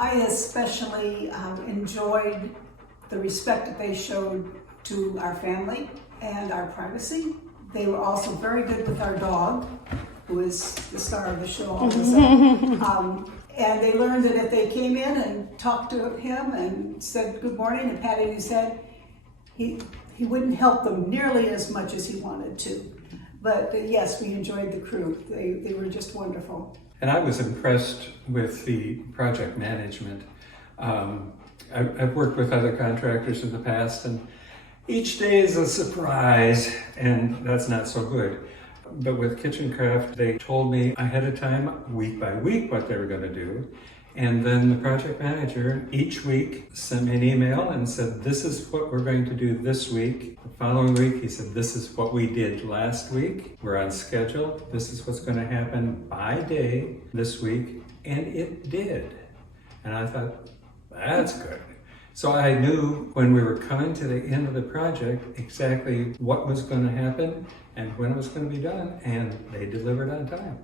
I especially enjoyed the respect that they showed to our family and our privacy. They were also very good with our dog, who is the star of the show all of a sudden. And they learned that if they came in and talked to him and said good morning and patted his head, he wouldn't help them nearly as much as he wanted to. But yes, we enjoyed the crew. They were just wonderful. And I was impressed with the project management. I've worked with other contractors in the past, and each day is a surprise, and that's not so good. But with Kitchen Craft, they told me ahead of time, week by week, what they were going to do. And then the project manager each week sent me an email and said, this is what we're going to do this week. The following week, he said, this is what we did last week. We're on schedule. This is what's going to happen by day this week. And it did. And I thought, that's good. So I knew when we were coming to the end of the project exactly what was going to happen and when it was going to be done, and they delivered on time.